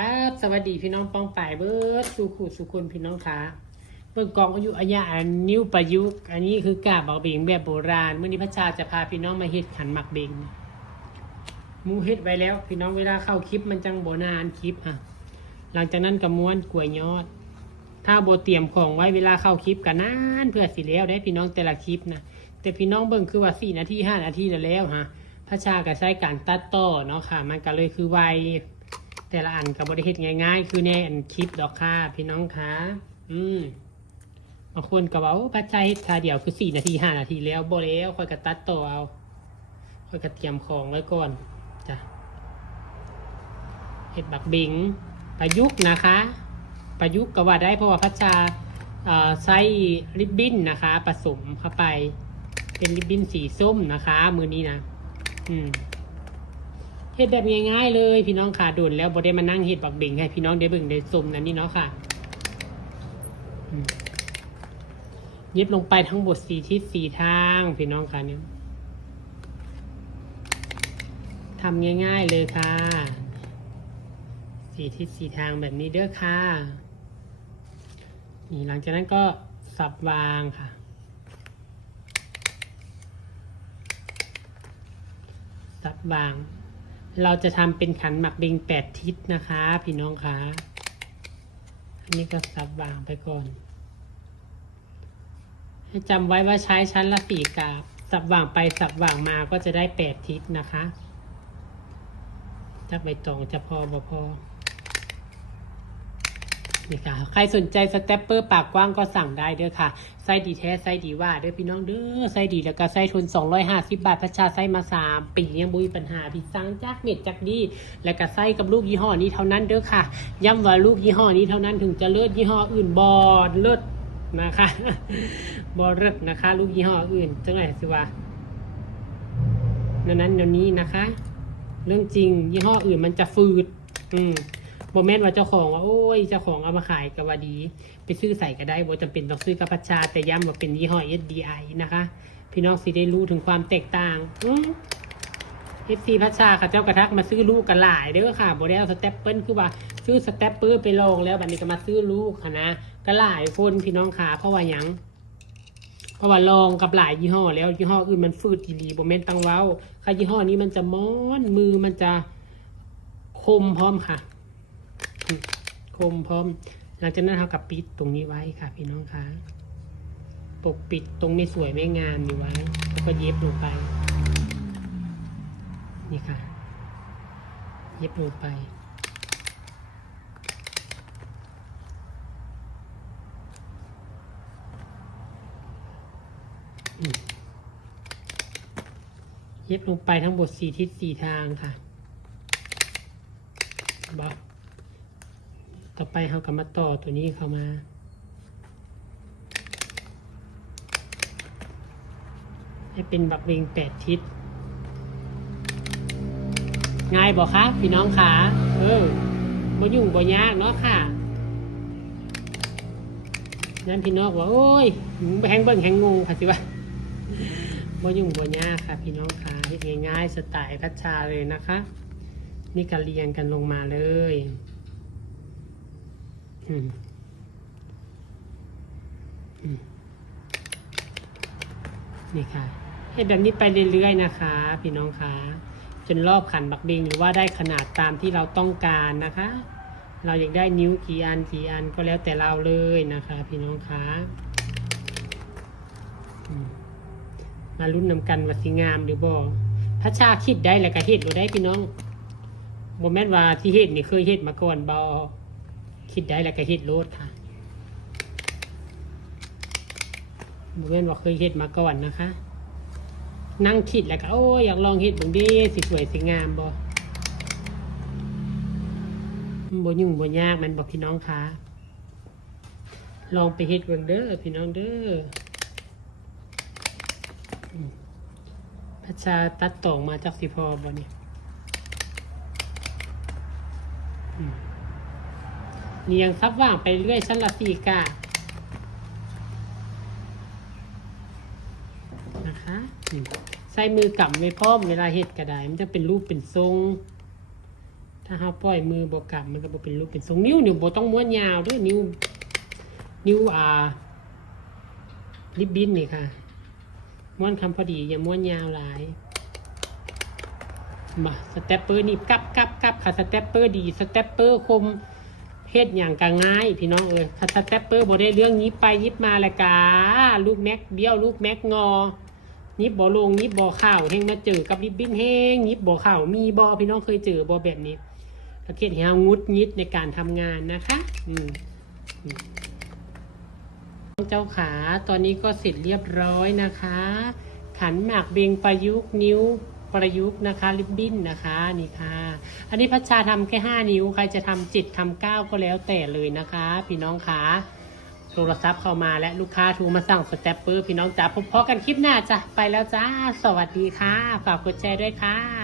ครับสวัสดีพี่น้องป้องป่ายเบิร์ดสุขุสุคนพี่น้องขาเบิ่งกองอายุอาญานิ้วประยุกต์อันนี้คือกาบบักเบงแบบโบราณเมื่อนี้พระชาจะพาพี่น้องมาเฮ็ดขันหมักเบงมูเฮ็ดไว้แล้วพี่น้องเวลาเข้าคลิปมันจังโบนานคลิปอ่ะหลังจากนั้นก็ม้วนกล้วยยอดถ้าโบเตรียมของไว้เวลาเข้าคลิปกันนานเพื่อสิแล้วได้พี่น้องแต่ละคลิปนะแต่พี่น้องเบิ่งคือว่า4 นาที5 นาทีแล้วฮะพระชาก็ใช้การตัดต่อเนาะค่ะมันก็เลยคือไวแต่ละอันกับบริเหตุง่ายๆคือแน่อันคลิปดอกค่ะพี่น้องคะบางคนก็บอกปัจจัยค่าเดียวคือ4 นาที5 นาทีแล้วบ่แล้วค่อยกระตัดต่อเอาค่อยกระเตรียมของไว้ก่อนจ้ะเห็ดบักเบงประยุกต์นะคะประยุกต์ก็ว่าได้เพราะว่าพัชชาใช้ริบบิ้นนะคะผสมเข้าไปเป็นริบบิ้นสีส้มนะคะมือนี้นะเฮ็ดแบบง่ายๆเลยพี่น้องค่ะโดนแล้วบ่ได้มานั่งเฮ็ดบักเบงให้พี่น้องได้เบิ่งได้ชมนั่นนี่เนาะค่ะเย็บลงไปทั้งหมด4 ทิศ 4 ทางพี่น้องค่ะเนี่ยทำง่ายๆเลยค่ะ4 ทิศ 4 ทางแบบนี้เด้อค่ะนี่หลังจากนั้นก็สับวางค่ะสับวางเราจะทำเป็นขันหมักเบง8 ทิศนะคะพี่น้องคะอันนี้ก็สับวางไปก่อนให้จำไว้ว่าใช้ชั้นละ4 กาบสับวางไปสับวางมาก็จะได้8 ทิศนะคะจักใบตองจะพอบ่พอนี่ค่ะใครสนใจสเต็ปเปอร์ปากกว้างก็สั่งได้เด้อค่ะไส้ดีแท้ไส้ดีว่าเด้อพี่น้องเด้อไส้ดีแล้วก็ไส้ทุน250 บาทพระชาไส้มา3 ปียังบุยปัญหาพี่สั่งจากเม็ดจากดีแล้วก็ไส้กับลูกยี่ห้อนี้เท่านั้นเด้อค่ะย้ำว่าลูกยี่ห้อนี้เท่านั้นถึงจะเลิศยี่ห้ออื่นบอดเลิศนะคะบอดเลิศนะคะลูกยี่ห้ออื่นจังไหนสิวะนั้นเดี๋ยวนี้นะคะเรื่องจริงยี่ห้ออื่นมันจะฝืดโมเมนต์ว่าเจ้าของว่าโอ้ยเจ้าของเอามาขายก็ว่าดีไปซื้อใส่ก็ได้บ่จำเป็นต้องซื้อกับพัชชาแต่ย้ำว่าเป็นยี่ห้อ SDI นะคะพี่น้องสิได้รู้ถึงความแตกต่างFC พัชชาค่ะเจ้ากระทักมาซื้อลูกกันหลายเด้อค่ะบ่ได้เอาสเต็ปเปิลคือว่าซื้อสเต็ปเปอร์ไปลองแล้วบัดนี้ก็มาซื้อลูกค่ะนะก็หลายคนพี่น้องค่ะเพราะว่าหยังเพราะว่าลองกับหลายยี่ห้อแล้วยี่ห้ออื่นมันฟืดอีหลีบ่แม่นตังเว้าค่ะยี่ห้อนี้มันจะม้อนมือมันจะคมพร้อมค่ะคมพร้อมหลังจากนั้นเรากับปิดตรงนี้ไว้ค่ะพี่น้องคะปกปิดตรงไม่สวยไม่งามอยู่ไว้แล้วก็เย็บลงไปนี่ค่ะเย็บลงไปเย็บลงไปทั้งหมด4 ทิศ 4 ทางค่ะบอต่อไปเราก็มาต่อตัวนี้เข้ามาให้เป็นบักเบง8 ทิศง่ายบอกคะพี่น้องขาบ่ยุ่งบ่ยากเนาะค่ะนั่นพี่น้องว่าโอ้ยแหงเบิ่งแหงงงค่ะสิวะบ่ยุ่งบ่ยากค่ะพี่น้องขาเฮ็ดง่ายๆสไตล์พัชชาเลยนะคะนี่ก็เรียงกันลงมาเลยนี่ค่ะให้แบบนี้ไปเรื่อยๆนะคะพี่น้องคะจนรอบขันบักเบงหรือว่าได้ขนาดตามที่เราต้องการนะคะเราอยากได้นิ้วกี่อันก็แล้วแต่เราเลยนะคะพี่น้องคะมาลุ้นนำกันว่าสิงามหรือบ่พระชาคิดได้แล้วก็เฮ็ดบ่ได้พี่น้องบ่แม่นว่าที่เฮ็ดนี่เคยเฮ็ดมาก่อนบ่คิดได้แล้วก็เฮ็ดโลดค่ะบ่แม่นว่าเคยเฮ็ดมาก่อนนะคะนั่งคิดแล้วก็โอ้ยอยากลองเฮ็ดเบิ่งดิสิสวยสิงามบ่ยุ่งบ่ยากมันบอกพี่น้องคะลองไปเฮ็ดเบิ่งเด้อพี่น้องเด้อพัชชาตัดต่อมาจากสิพอบ่นี่เรียงซับว่างไปเรื่อยชั้นละ4 กานะคะใส่มือกำไว้พร้อมเวลาเฮ็ดก็ได้มันจะเป็นรูปเป็นทรง ถ้าเราปล่อยมือบ่กลับมันก็บ่เป็นรูปเป็นทรงนิ้วบ่ต้องม้วนยาวเด้อนิ้วริบบิ้นนี่ค่ะม้วนคำพอดีอย่าม้วนยาวหลายมาสเต็ปเปอร์นี่กลับค่ะสเต็ปเปอร์ดีสเต็ปเปอร์คมเฮ็ดอย่างกะง่ายพี่น้องถ้าสเต็ปเปอร์บ่ได้เรื่องยิบไปยิบมาแหละกาลูกแม็กเบี้ยวลูกแม็กงอยิบบ่ลงยิบบ่เข้าเฮงมาเจอกับริบบิ้นเฮงยิบบ่เข้ามีบ่พี่น้องเคยเจอบ่แบบนี้ตะเกียบเฮางุดยิดในการทำงานนะคะเจ้าขาตอนนี้ก็เสร็จเรียบร้อยนะคะขันหมากเบงประยุกต์นิ้วประยุกต์นะคะริบบิ้นนะคะนี่ค่ะอันนี้พัชชาทำแค่5 นิ้วใครจะทำ7ทำ9ก็แล้วแต่เลยนะคะพี่น้องขาโทรศัพท์เข้ามาและลูกค้าโทรมาสั่งสเต็ปเปอร์พี่น้องจ๋าพบกันคลิปหน้าจ้ะไปแล้วจ้าสวัสดีค่ะฝากกดแชร์ด้วยค่ะ